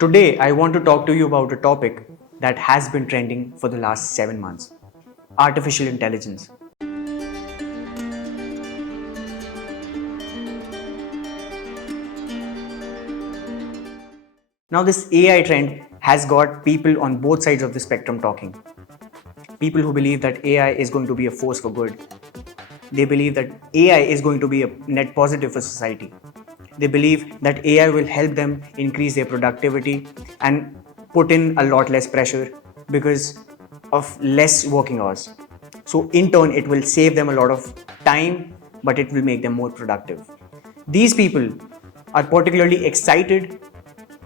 Today, I want to talk to you about a topic that has been trending for the last 7 months: artificial intelligence. Now, this AI trend has got people on both sides of the spectrum talking. People who believe that AI is going to be a force for good. They believe that AI is going to be a net positive for society. They believe that AI will help them increase their productivity and put in a lot less pressure because of less working hours. So, in turn, it will save them a lot of time, but it will make them more productive. These people are particularly excited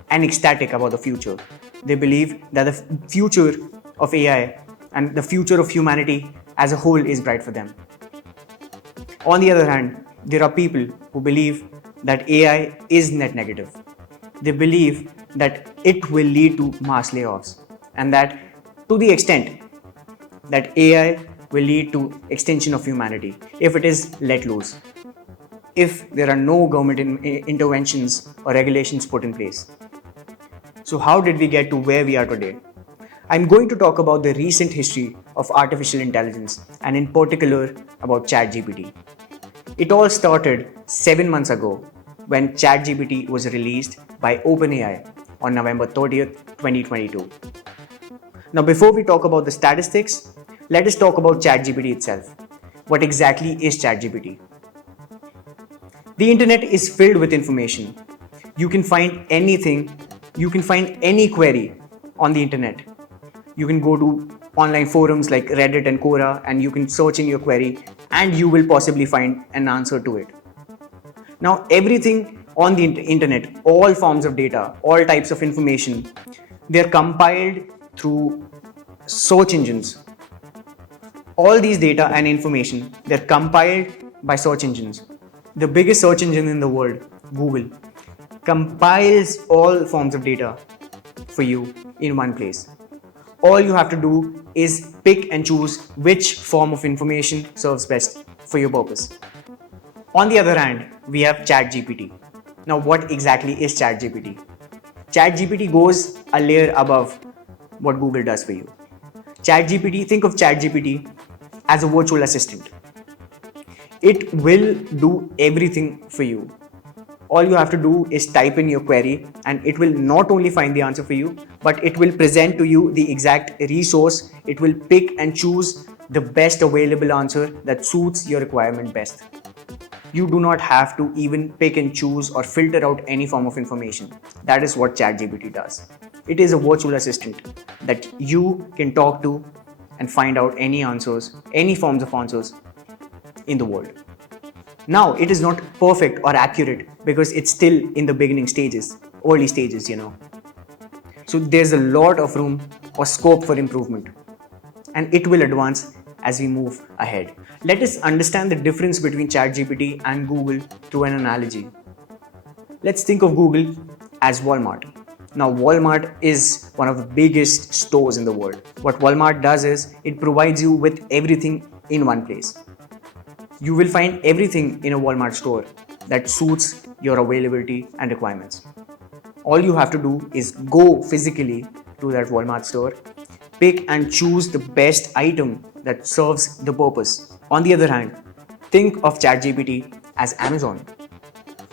and ecstatic about the future. They believe that the future of AI and the future of humanity as a whole is bright for them. On the other hand, there are people who believe that AI is net negative. They believe that it will lead to mass layoffs and that to the extent that AI will lead to extinction of humanity if it is let loose, if there are no government interventions or regulations put in place. So how did we get to where we are today? I'm going to talk about the recent history of artificial intelligence and in particular about ChatGPT. It all started 7 months ago when ChatGPT was released by OpenAI on November 30th, 2022. Now, before we talk about the statistics, let us talk about ChatGPT itself. What exactly is ChatGPT? The internet is filled with information. You can find anything, you can find any query on the internet. You can go to online forums like Reddit and Quora and you can search in your query and you will possibly find an answer to it. Now, everything on the internet, all forms of data, all types of information, they're compiled through search engines. All these data and information, they're compiled by search engines. The biggest search engine in the world, Google, compiles all forms of data for you in one place. All you have to do is pick and choose which form of information serves best for your purpose. On the other hand, we have ChatGPT. Now, what exactly is ChatGPT? ChatGPT goes a layer above what Google does for you. Think of ChatGPT as a virtual assistant. It will do everything for you. All you have to do is type in your query and it will not only find the answer for you, but it will present to you the exact resource. It will pick and choose the best available answer that suits your requirement best. You do not have to even pick and choose or filter out any form of information. That is what ChatGPT does. It is a virtual assistant that you can talk to and find out any answers, any forms of answers in the world. Now, it is not perfect or accurate because it's still in the beginning stages, early stages, So there's a lot of room or scope for improvement, and it will advance as we move ahead. Let us understand the difference between ChatGPT and Google through an analogy. Let's think of Google as Walmart. Now, Walmart is one of the biggest stores in the world. What Walmart does is it provides you with everything in one place. You will find everything in a Walmart store that suits your availability and requirements. All you have to do is go physically to that Walmart store, pick and choose the best item that serves the purpose. On the other hand, think of ChatGPT as Amazon.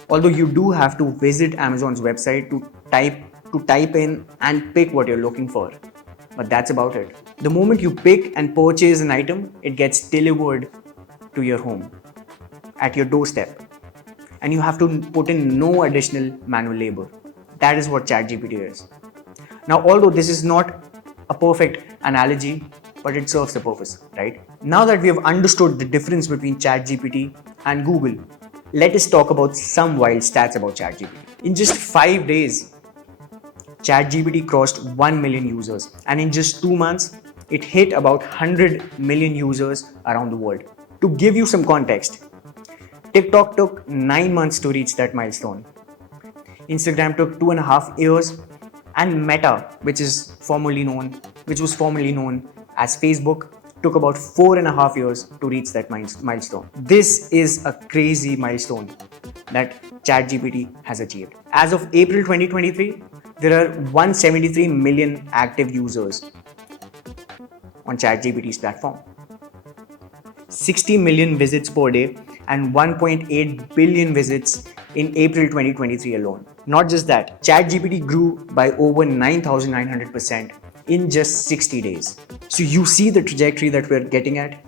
Although you do have to visit Amazon's website to type in and pick what you're looking for. But that's about it. The moment you pick and purchase an item, it gets delivered to your home, at your doorstep, and you have to put in no additional manual labor. That is what ChatGPT is. Now, although this is not a perfect analogy, but it serves the purpose, right? Now that we have understood the difference between ChatGPT and Google, let us talk about some wild stats about ChatGPT. In just 5 days, ChatGPT crossed 1 million users, and in just 2 months, it hit about 100 million users around the world. To give you some context, TikTok took 9 months to reach that milestone. Instagram took 2.5 years, and Meta, which was formerly known as Facebook, took about 4.5 years to reach that milestone. This is a crazy milestone that ChatGPT has achieved. As of April 2023, There are 173 million active users on ChatGPT's platform, 60 million visits per day, and 1.8 billion visits in April 2023 alone. Not just that, ChatGPT grew by over 9,900% in just 60 days. So you see the trajectory that we're getting at?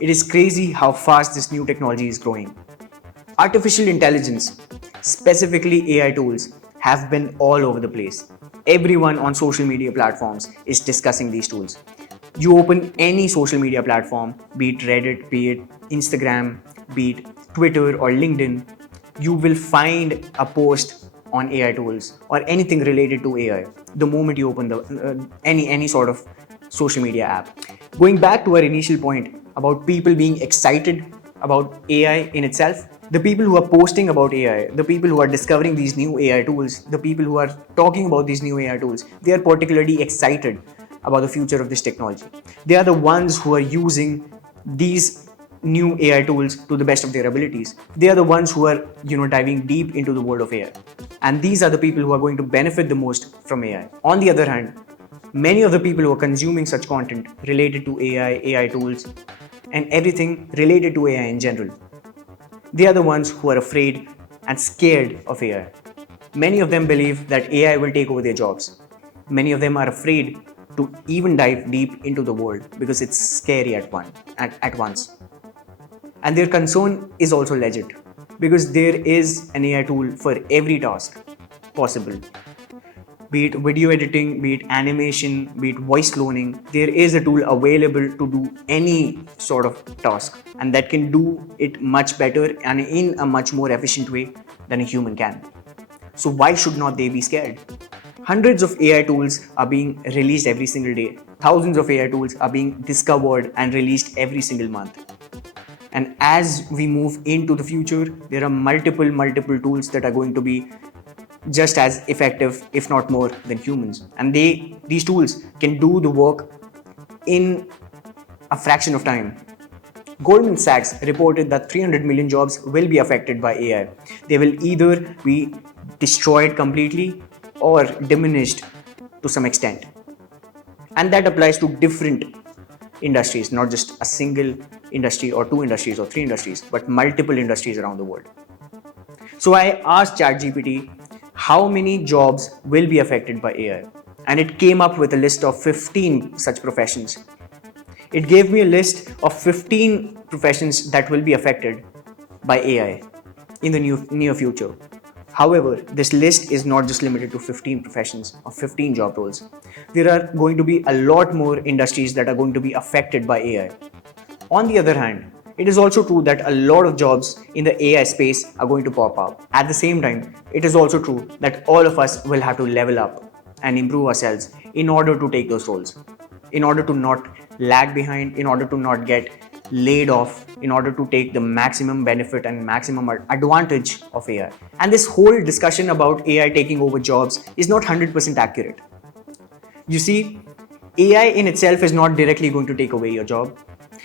It is crazy how fast this new technology is growing. Artificial intelligence, specifically AI tools, have been all over the place. Everyone on social media platforms is discussing these tools. You open any social media platform, be it Reddit, be it Instagram, be it Twitter or LinkedIn, you will find a post on AI tools or anything related to AI the moment you open the any sort of social media app. Going back to our initial point about people being excited about AI in itself, the people who are posting about AI, the people who are discovering these new AI tools, the people who are talking about these new AI tools, they are particularly excited about the future of this technology. They are the ones who are using these new AI tools to the best of their abilities. They are the ones who are, diving deep into the world of AI. And these are the people who are going to benefit the most from AI. On the other hand, many of the people who are consuming such content related to AI, AI tools, and everything related to AI in general, they are the ones who are afraid and scared of AI. Many of them believe that AI will take over their jobs. Many of them are afraid to even dive deep into the world because it's scary at once. And their concern is also legit because there is an AI tool for every task possible. Be it video editing, be it animation, be it voice cloning, there is a tool available to do any sort of task, and that can do it much better and in a much more efficient way than a human can. So why should not they be scared? Hundreds of AI tools are being released every single day. Thousands of AI tools are being discovered and released every single month. And as we move into the future, there are multiple tools that are going to be just as effective, if not more, than humans. And these tools can do the work in a fraction of time. Goldman Sachs reported that 300 million jobs will be affected by AI. They will either be destroyed completely or diminished to some extent. And that applies to different industries, not just a single industry or two industries or three industries, but multiple industries around the world. So I asked ChatGPT how many jobs will be affected by AI, and it came up with a list of 15 such professions. It gave me a list of 15 professions that will be affected by AI in the near future. However, this list is not just limited to 15 professions or 15 job roles. There are going to be a lot more industries that are going to be affected by AI. On the other hand, it is also true that a lot of jobs in the AI space are going to pop up. At the same time, it is also true that all of us will have to level up and improve ourselves in order to take those roles, in order to not lag behind, in order to not get laid off, in order to take the maximum benefit and maximum advantage of AI. And this whole discussion about AI taking over jobs is not 100% accurate. You see, AI in itself is not directly going to take away your job.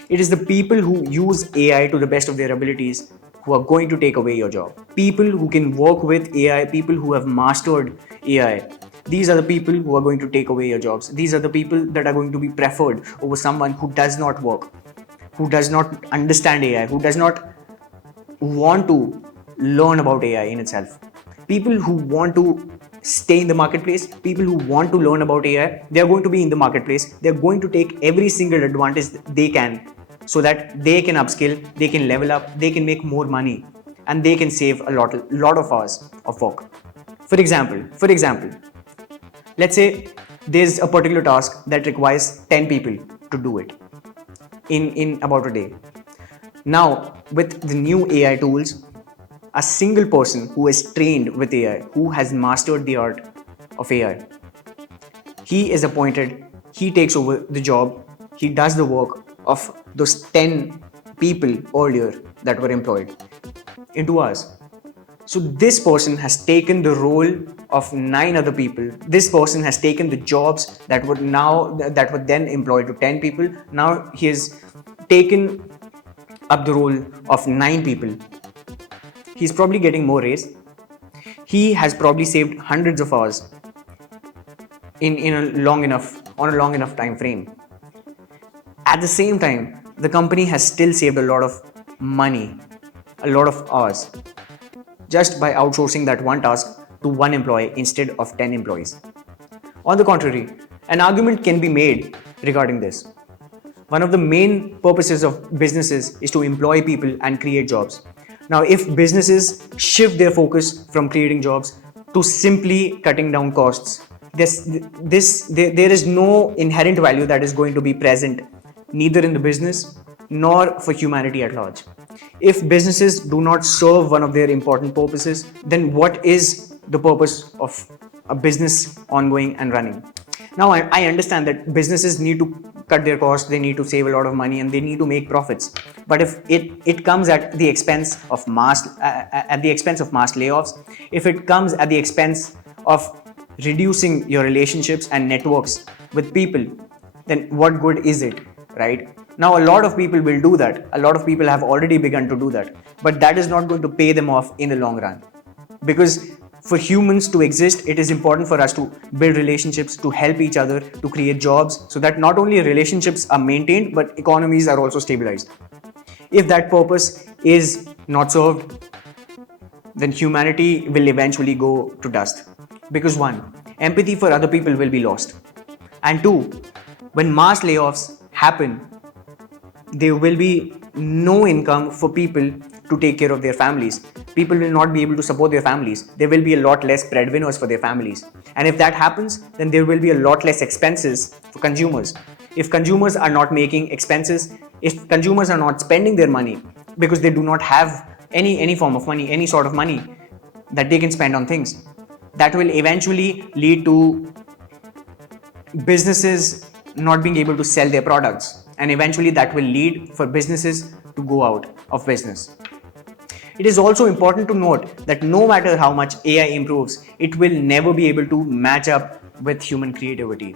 It is the people who use AI to the best of their abilities who are going to take away your job. People who can work with AI, people who have mastered AI, these are the people who are going to take away your jobs. These are the people that are going to be preferred over someone who does not work, who does not understand AI, who does not want to learn about AI in itself. People who want to stay in the marketplace, people who want to learn about AI, they are going to be in the marketplace. They are going to take every single advantage they can so that they can upskill, they can level up, they can make more money, and they can save a lot of hours of work. For example, let's say there's a particular task that requires 10 people to do it in about a day. Now, with the new AI tools, a single person who is trained with AI, who has mastered the art of AI, he is appointed, he takes over the job, he does the work of those 10 people earlier that were employed in 2 hours. So this person has taken the role of 9 other people. This person has taken the jobs that were then employed to 10 people. Now he has taken up the role of 9 people. He's probably getting more raise. He has probably saved hundreds of hours in a long enough on a long enough time frame. At the same time, the company has still saved a lot of money, a lot of hours, just by outsourcing that one task to one employee instead of 10 employees. On the contrary, an argument can be made regarding this. One of the main purposes of businesses is to employ people and create jobs. Now, if businesses shift their focus from creating jobs to simply cutting down costs, there is no inherent value that is going to be present neither in the business nor for humanity at large. If businesses do not serve one of their important purposes, then what is the purpose of a business ongoing and running? Now, I understand that businesses need to cut their costs, they need to save a lot of money, and they need to make profits. But if it comes at the expense of mass layoffs, if it comes at the expense of reducing your relationships and networks with people, then what good is it, right? Now, a lot of people will do that. A lot of people have already begun to do that, but that is not going to pay them off in the long run, because for humans to exist, it is important for us to build relationships, to help each other, to create jobs, so that not only relationships are maintained, but economies are also stabilized. If that purpose is not served, then humanity will eventually go to dust. Because one, empathy for other people will be lost. And two, when mass layoffs happen, there will be no income for people to take care of their families. People will not be able to support their families. There will be a lot less breadwinners for their families. And if that happens, then there will be a lot less expenses for consumers. If consumers are not making expenses, if consumers are not spending their money because they do not have any form of money, any sort of money that they can spend on things, that will eventually lead to businesses not being able to sell their products, and eventually that will lead for businesses to go out of business. It is also important to note that no matter how much AI improves, it will never be able to match up with human creativity,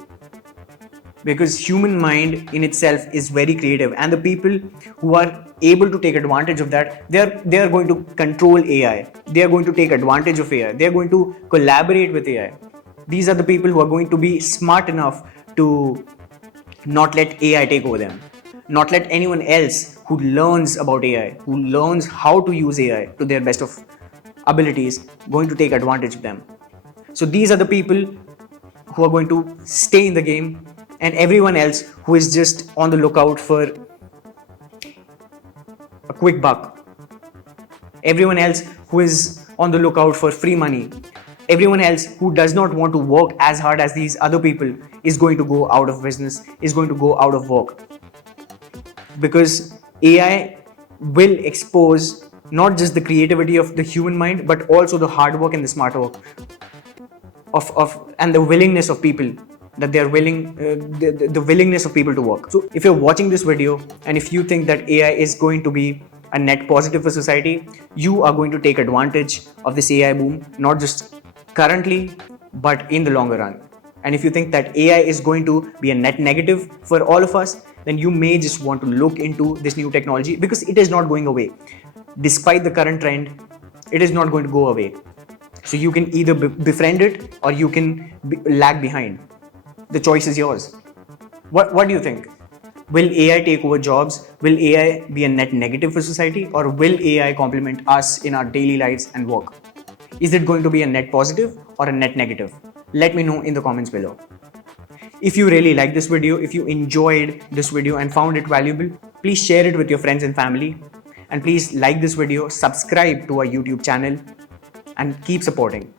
because human mind in itself is very creative, and the people who are able to take advantage of that, they are going to control AI, they are going to take advantage of AI, they are going to collaborate with AI. These are the people who are going to be smart enough to not let AI take over them, not let anyone else who learns about AI, who learns how to use AI to their best of abilities, going to take advantage of them. So these are the people who are going to stay in the game, and everyone else who is just on the lookout for a quick buck, everyone else who is on the lookout for free money, everyone else who does not want to work as hard as these other people is going to go out of business, is going to go out of work. Because AI will expose not just the creativity of the human mind, but also the hard work and the smart work and the willingness of people, that they are willing, the willingness of people to work. So if you're watching this video and if you think that AI is going to be a net positive for society, you are going to take advantage of this AI boom, not just currently, but in the longer run. And if you think that AI is going to be a net negative for all of us, then you may just want to look into this new technology, because it is not going away. Despite the current trend, it is not going to go away. So you can either befriend it or you can lag behind. The choice is yours. What do you think? Will AI take over jobs? Will AI be a net negative for society, or will AI complement us in our daily lives and work? Is it going to be a net positive or a net negative? Let me know in the comments below. If you really like this video, if you enjoyed this video and found it valuable, please share it with your friends and family. And please like this video, subscribe to our YouTube channel, and keep supporting.